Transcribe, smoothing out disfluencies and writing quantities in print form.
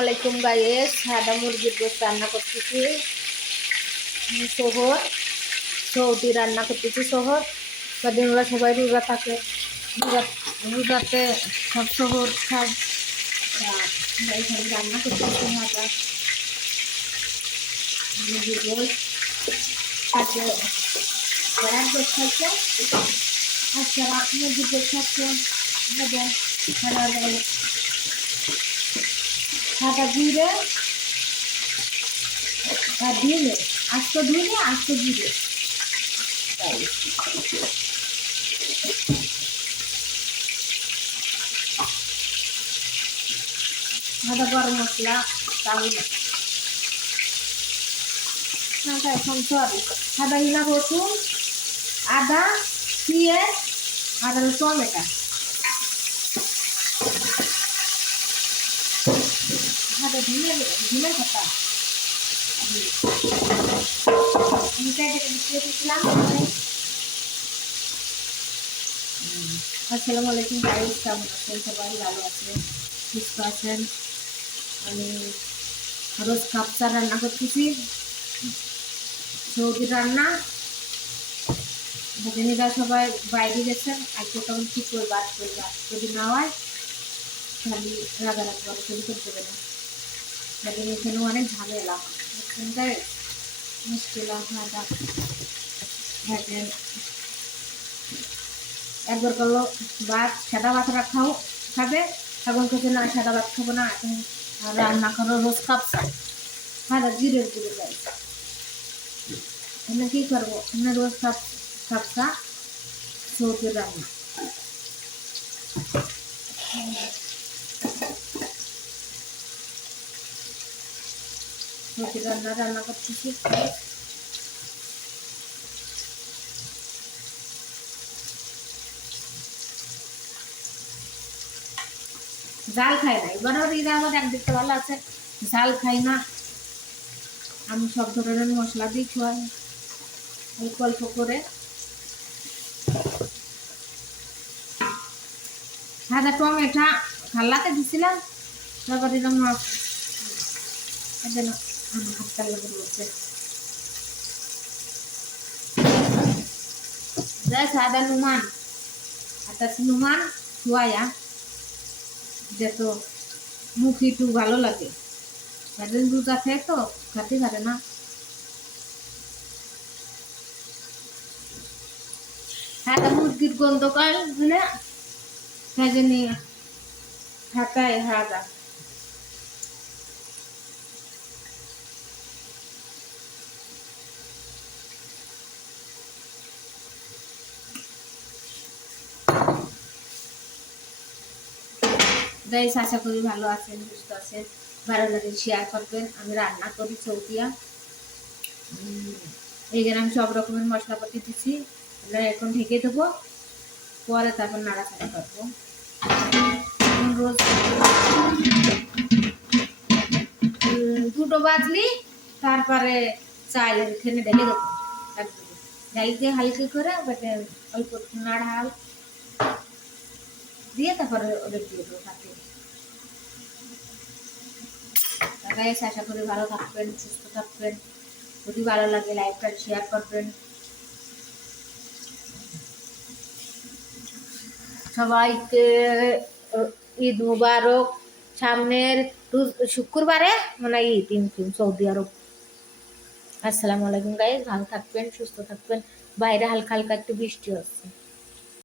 আলাইকুম গাইস, সাদা মুরগির গোশত রান্না করতেছি। শহর সৌদি রান্না করতেছি। শহর কদিন ওরা সবাই রোজা থাকে, রোজাতে সব শহর খায়। এখানে রান্না করতেছি সাদা মুরগির গোশত। আজকে ঘোড়ার গোশত খাচ্ছে, আজকে মুরগির গোশত খাচ্ছে। সাদা জিরে আর ধুলে আস্ত ধুলে আস্ত জিরে, আদা গরম মশলা, তাহলে এখন সরি সাদা হিলা রসুন, আদা, পেঁয়াজ আর টমেটো, সাদা ধুলে ধুলে খাতা দিয়েছিলাম। আসসালামু আলাইকুম গাইস, কেমন আছেন? সবাই ভালো আছেন, সুস্থ আছেন? আমি রোজ কাপসা রান্না করতেছি, সৌদি রান্না। ভগিনীরা সবাই বাইরে গেছেন, আজকে তখন কি করবা যদি না হয় খালি রাগারাগ করে শুরু করতে পারে। ভগিনী এখানে অনেক ঝামেলা, এখানটায় মুশকিল আপনারা দেখেন। একবার করলো ভাত, সাদা ভাত রাখাও খাবে, এখন খেতে না সাদা ভাত খাবো না, এখন রান্না করো রোজ কাপসা সাদা জিরের গুঁড়ো গাই। এখানে কি করবো, এখানে রোজ কাপসা সৌদি রান্না। সৌদি রান্না করতেছি। ঝাল খাই না, এবার আমার একদিকটা ভালো আছে, ঝাল খাই না আমি, সব ধরনের মশলা দিই খাই অল্প অল্প করে। সাদা টমেটো খাল্লাতে দিছিলাম, তারপর দিলাম হাতটা লেগে বলছে সাদা নুমান নুমান খুয়াইয়া যেত মুখ একটু ভালো লাগে, রোজা খেয়ে তো খাতে পারে না। সাদা মুরগির গন্ধ কাল হলে ভেজে নিয়ে ঢাকায় হাদা গাইস, আশা করি ভালো আছেন, সুস্থ আছেন। ভালো লাগে শেয়ার করবেন। আমি রান্না করি সৌদিয়া, এই জন্য আমি সব রকমের মশলাপাতি দিচ্ছি। আমরা এখন ঢেকে দেবো, পরে তারপর নাড়াচাড়া করবো। রোজ দুটো বাজলি তারপরে চাল এখানে ঢেলে দেবো, ঢালকে হালকা করে অল্প নাড়াল দিয়ে তারপরে ওদের দিয়ে দেবো সাথে। গাইস, আশা করি ভালো থাকবেন, সুস্থ থাকবেন। যদি ভালো লাগে লাইকটা শেয়ার করবেন। সবাইকে ঈদ মুবারক। সামনের শুক্রবারে মানে ঈদ সৌদি আরব। আসসালামু আলাইকুম গাইস, ভালো থাকবেন, সুস্থ থাকবেন। বাইরে হালকা হালকা একটু বৃষ্টি হচ্ছে।